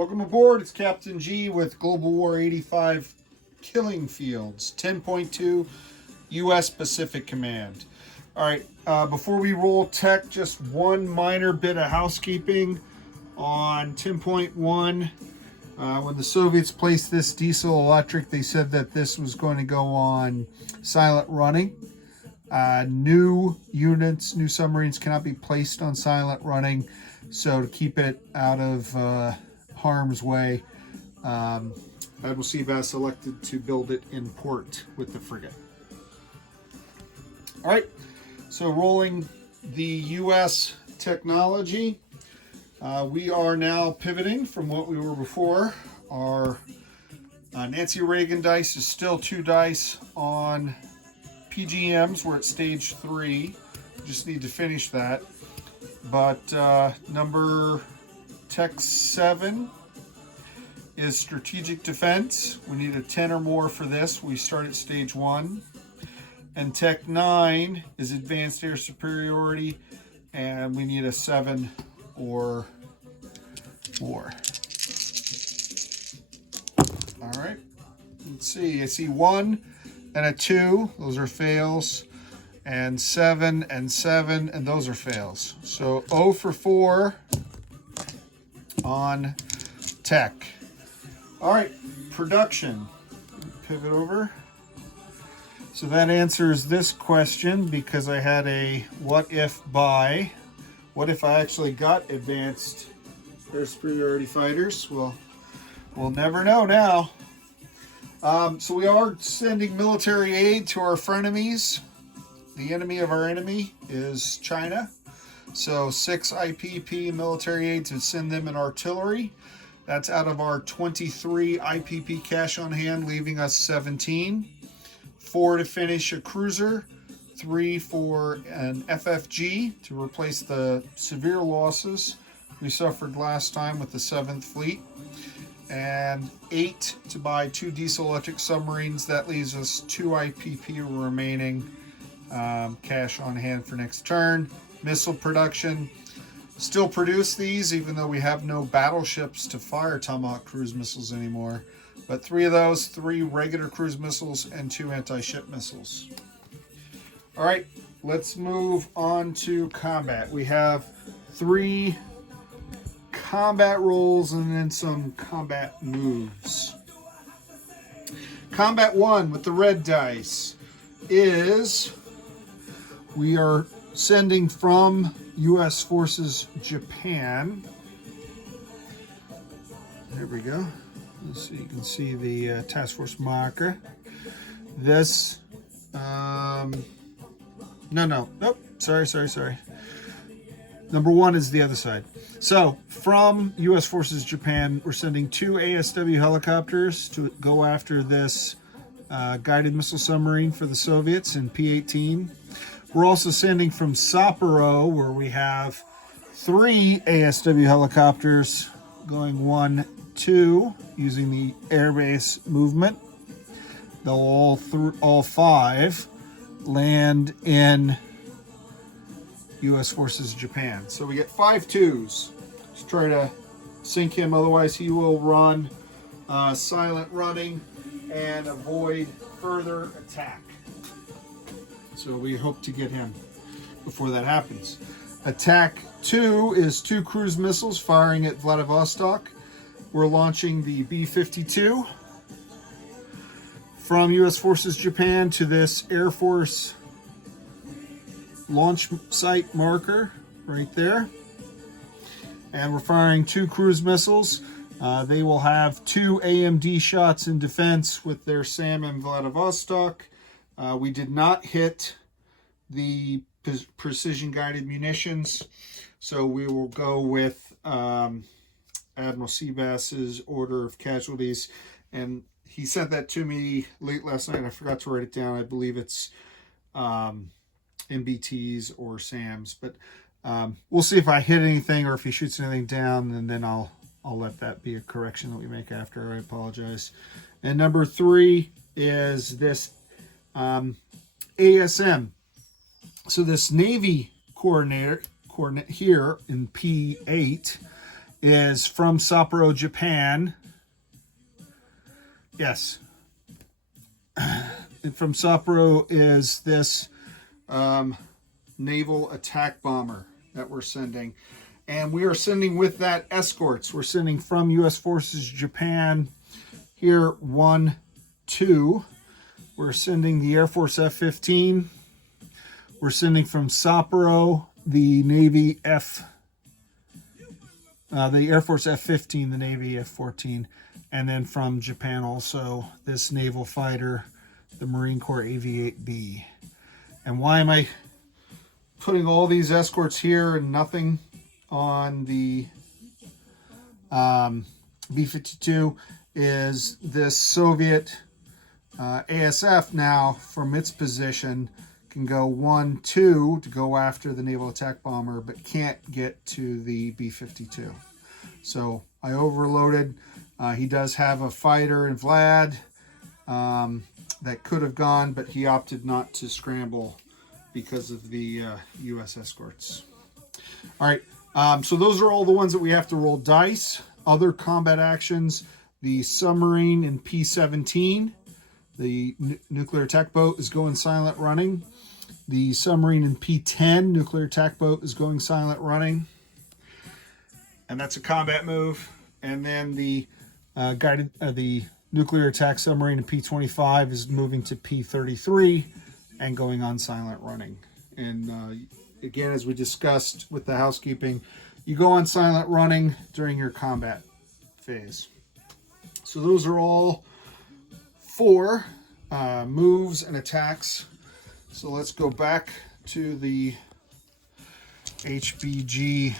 Welcome aboard. It's Captain G with Global War 85 Killing Fields, 10.2 U.S. Pacific Command. All right, before we roll tech, just one minor bit of housekeeping on 10.1. When the Soviets placed this diesel electric, they said that this was going to go on silent running. New units, new submarines cannot be placed on silent running. So to keep it out of harm's way, Admiral Seabass elected to build it in port with the frigate. All right, so rolling the U.S. technology. We are now pivoting from what we were before. Our Nancy Reagan dice is still 2 dice on PGMs. We're at stage 3. We just need to finish that. But number Tech 7 is strategic defense. We need a 10 or more for this. We start at stage 1. And Tech 9 is advanced air superiority, and we need a 7 or more. All right, let's see. I see 1 and a 2. Those are fails. And 7 and 7, and those are fails. So 0 for 4 on tech. All right, production. Pivot over. So that answers this question because I had a what if buy. What if I actually got advanced air superiority fighters? Well, we'll never know now. So we are sending military aid to our frenemies. The enemy of our enemy is China. So 6 IPP military aid to send them in artillery. That's out of our 23 IPP cash on hand, leaving us 17. 4 to finish a cruiser. 3 for an FFG to replace the severe losses we suffered last time with the 7th Fleet. And 8 to buy 2 diesel electric submarines. That leaves us 2 IPP remaining. Cash on hand for next turn. Missile production. Still produce these even though we have no battleships to fire Tomahawk cruise missiles anymore. But 3 of those, 3 regular cruise missiles and 2 anti-ship missiles. All right, let's move on to combat. We have 3 combat rolls and then some combat moves. Combat 1 with the red dice is we are sending from U.S. Forces Japan. There we go. So you can see the task force marker. This, nope, sorry. Number 1 is the other side. So from U.S. Forces Japan, we're sending 2 ASW helicopters to go after this guided missile submarine for the Soviets in P-18. We're also sending from Sapporo, where we have 3 ASW helicopters going 1, 2, using the airbase movement. They'll all 5 land in U.S. Forces Japan. So we get 5 2s. Let's try to sink him, otherwise he will run silent running and avoid further attack. So we hope to get him before that happens. Attack 2 is 2 cruise missiles firing at Vladivostok. We're launching the B-52 from U.S. Forces Japan to this Air Force launch site marker right there. And we're firing 2 cruise missiles. They will have 2 AMD shots in defense with their SAM in Vladivostok. We did not hit the precision guided munitions, so we will go with Admiral Seabass's order of casualties. And he sent that to me late last night. I forgot to write it down. I believe it's MBTs or SAMs, but we'll see if I hit anything or if he shoots anything down, and then I'll let that be a correction that we make after. I apologize. And number 3 is this ASM. So this Navy coordinate here in P8 is from Sapporo, Japan. Yes. From Sapporo is this naval attack bomber that we're sending. And we are sending with that escorts. We're sending from U.S. Forces Japan here 1, 2. We're sending the Air Force F-15. We're sending from Sapporo the Navy the Air Force F-15, the Navy F-14. And then from Japan also this naval fighter, the Marine Corps AV-8B. And why am I putting all these escorts here and nothing on the B-52 is this Soviet ASF now from its position can go 1, 2 to go after the naval attack bomber, but can't get to the B-52. So I overloaded. He does have a fighter in Vlad that could have gone, but he opted not to scramble because of the U.S. escorts. All right, so those are all the ones that we have to roll dice. Other combat actions, the submarine in P-17, the nuclear attack boat is going silent running. The submarine in P-10, nuclear attack boat, is going silent running. And that's a combat move. And then the the nuclear attack submarine in P-25 is moving to P-33 and going on silent running. And again, as we discussed with the housekeeping, you go on silent running during your combat phase. So those are all 4 moves and attacks. So let's go back to the HBG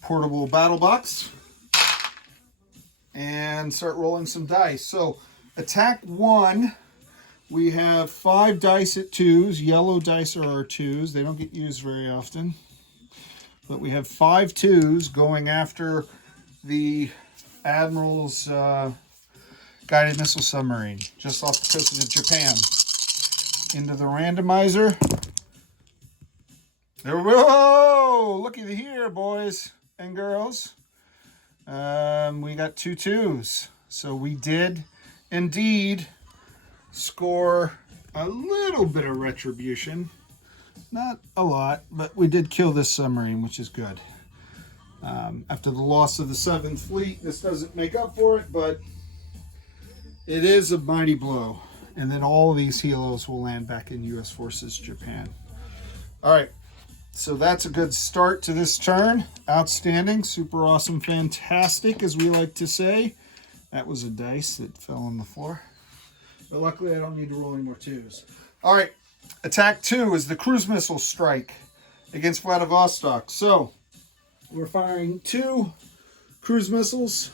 portable battle box and start rolling some dice. So attack 1, we have 5 dice at 2s. Yellow dice are our 2s. They don't get used very often. But we have 5 2s going after the Admiral's guided missile submarine just off the coast of Japan. Into the randomizer. There we go. Looky here, boys and girls. We got 2 2s. So we did indeed score a little bit of retribution. Not a lot, but we did kill this submarine, which is good. After the loss of the 7th Fleet, this doesn't make up for it, but it is a mighty blow. And then all of these helos will land back in U.S. Forces Japan. All right. So that's a good start to this turn. Outstanding, super awesome, fantastic, as we like to say. That was a dice that fell on the floor. But luckily, I don't need to roll any more 2s. All right. Attack 2 is the cruise missile strike against Vladivostok. So we're firing 2 cruise missiles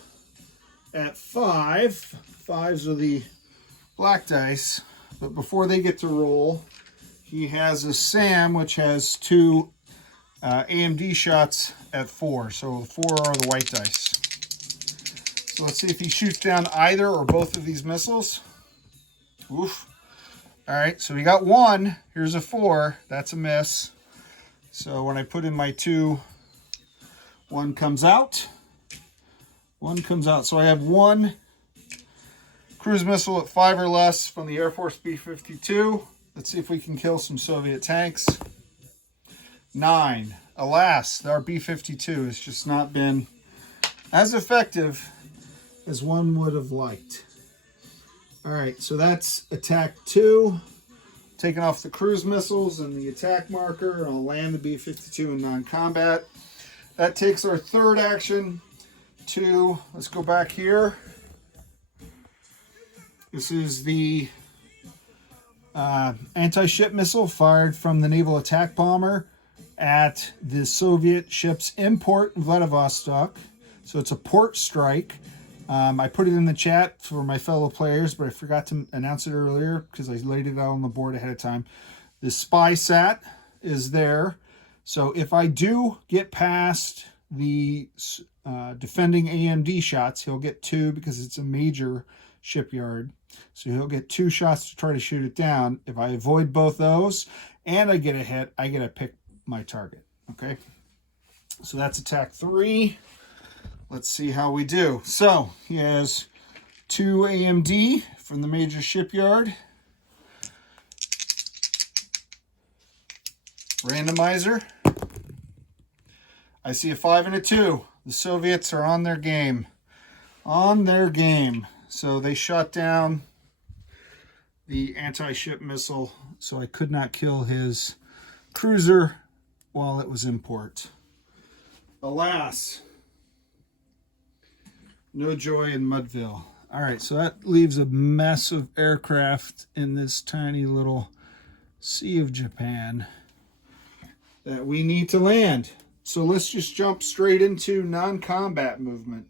at 5. 5s are the black dice, but before they get to roll, he has a SAM, which has 2 AMD shots at 4. So 4 are the white dice. So let's see if he shoots down either or both of these missiles. Oof. All right, so we got 1. Here's a 4. That's a miss. So when I put in my 2, 1 comes out. 1 comes out. So I have 1 cruise missile at 5 or less from the Air Force B-52. Let's see if we can kill some Soviet tanks. 9. Alas, our B-52 has just not been as effective as one would have liked. All right, so that's attack 2. Taking off the cruise missiles and the attack marker, and I'll land the B-52 in non-combat. That takes our 3rd action to, let's go back here. This is the anti-ship missile fired from the naval attack bomber at the Soviet ship's import in Vladivostok. So it's a port strike. I put it in the chat for my fellow players, but I forgot to announce it earlier because I laid it out on the board ahead of time. The spy sat is there. So if I do get past the defending AMD shots, he'll get 2 because it's a major shipyard. So he'll get 2 shots to try to shoot it down. If I avoid both those and I get a hit, I get to pick my target. Okay. So that's attack 3. let's see how we do. So he has 2 AMD from the major shipyard. Randomizer. I see a 5 and a 2. The Soviets are on their game. On their game. So they shot down the anti-ship missile, so I could not kill his cruiser while it was in port. Alas, no joy in Mudville. All right, so that leaves a mess of aircraft in this tiny little Sea of Japan that we need to land. So let's just jump straight into non-combat movement.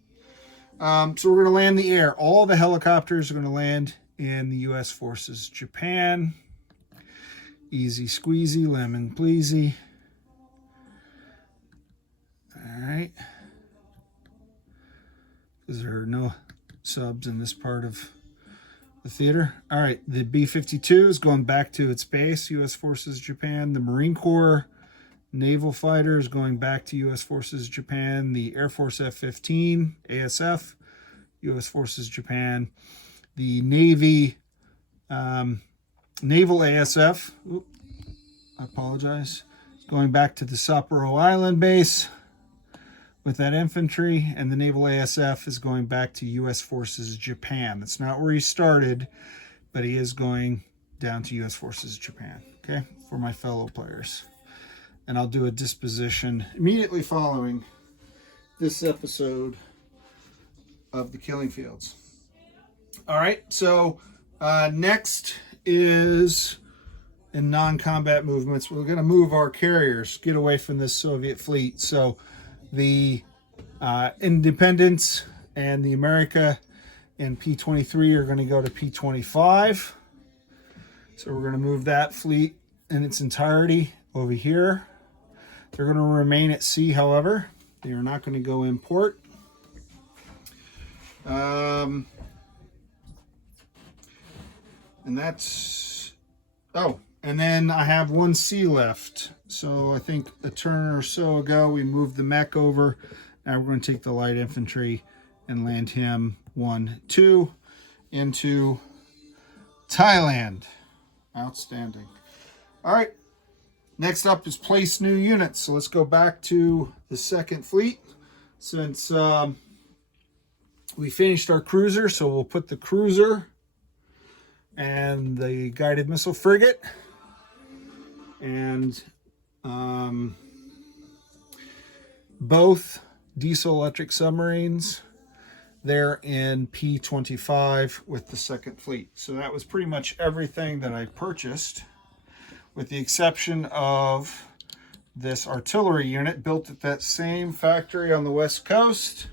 So we're going to land the air. All the helicopters are going to land in the U.S. Forces Japan. Easy squeezy, lemon pleasy. All right. Because there are no subs in this part of the theater. All right, the B-52 is going back to its base, U.S. Forces Japan. The Marine Corps naval fighter is going back to U.S. Forces Japan. The Air Force F-15 ASF, U.S. Forces Japan. The Navy Naval ASF, I apologize, is going back to the Sapporo Island base with that infantry, and the Naval ASF is going back to U.S. Forces Japan. That's not where he started, but he is going down to U.S. Forces Japan, okay, for my fellow players. And I'll do a disposition immediately following this episode of the Killing Fields. All right, so next is in non-combat movements. We're going to move our carriers, get away from this Soviet fleet. So the Independence and the America and P-23 are going to go to P-25. So we're going to move that fleet in its entirety over here. They're going to remain at sea, however. They are not going to go in port. And that's... Oh, and then I have 1 C left. So I think a turn or so ago, we moved the mech over. Now we're going to take the light infantry and land him 1, 2 into Thailand. Outstanding. All right. Next up is place new units. So let's go back to the 2nd Fleet. Since we finished our cruiser, so we'll put the cruiser and the guided missile frigate and both diesel electric submarines there in P-25 with the 2nd Fleet. So that was pretty much everything that I purchased, with the exception of this artillery unit built at that same factory on the West Coast.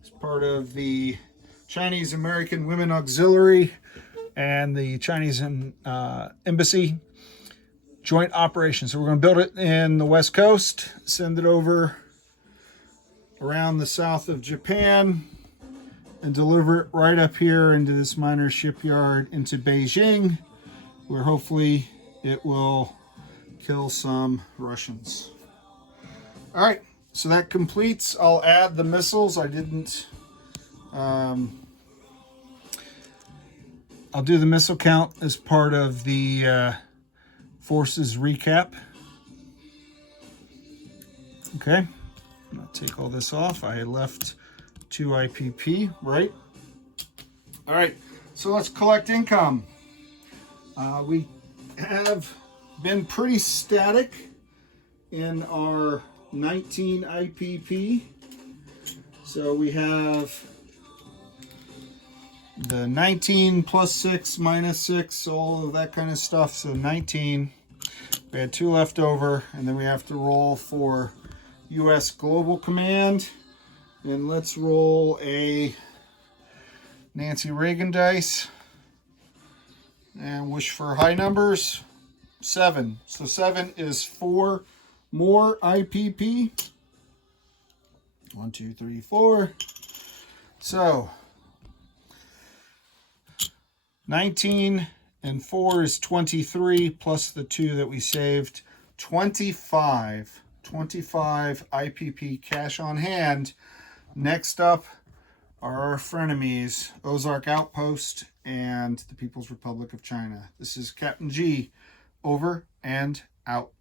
It's part of the Chinese American Women Auxiliary and the Chinese Embassy joint operation. So we're going to build it in the West Coast, send it over around the south of Japan, and deliver it right up here into this minor shipyard into Beijing, where hopefully it will kill some Russians. All right, so that completes. I'll add the missiles. I didn't... I'll do the missile count as part of the forces recap. Okay, I'll take all this off. I left 2 IPP, right? All right, so let's collect income. We have been pretty static in our 19 IPP. So we have the 19 plus 6 minus 6, all of that kind of stuff. So 19. We had 2 left over, and then we have to roll for U.S. Global Command. And let's roll a Nancy Reagan dice and wish for high numbers. 7. So 7 is 4 more IPP. 1, 2, 3, 4. So 19 and 4 is 23 plus the 2 that we saved. 25 IPP cash on hand Next up are our frenemies, Ozark Outpost and the People's Republic of China. This is Captain G, over and out.